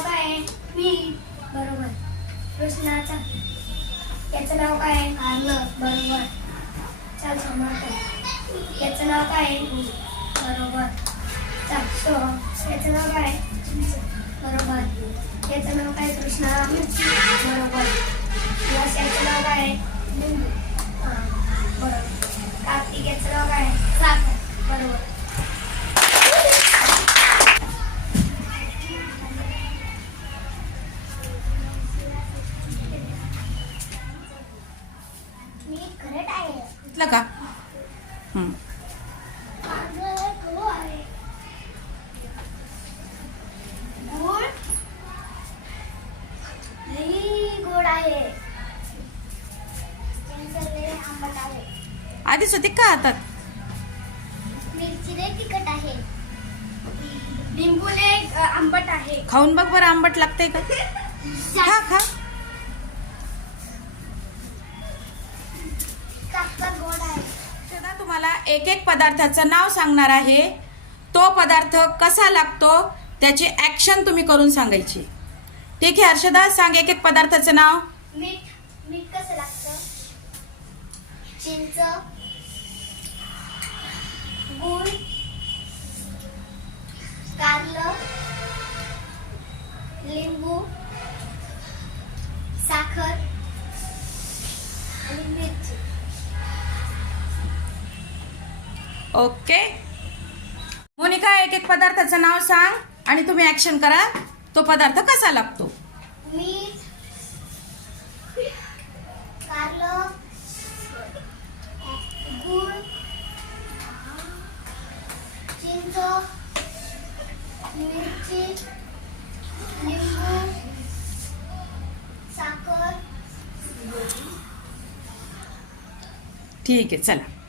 नाव काय आहे. मी. बरोबर. कृष्णाचा. याचं नाव काय आहे? कार्ल बरोबर. चाल समर्थ याचं नाव काय आहे? बरोबर. चाल शो. याचं नाव काय आहे? आंबट आहे. आधीच होती का हातात? लिंबू आंबट आहे. खाऊन बघ बरं आंबट लागतंय का? खा खा. तुम्हाला एक एक पदार्थाचं नाव सांगणार आहे. तो पदार्थ कसा लागतो त्याची ॲक्शन तुम्ही करून सांगायची. ठीक आहे हर्षदा सांग एक एक पदार्थाचं नाव. मीठ. मीठ कसं लागतं? चिंच. ओके. मोनिका एक एक पदार्थाचं नाव सांग आणि तुम्ही ऍक्शन करा. तो पदार्थ कसा लागतो? ठीक आहे चला.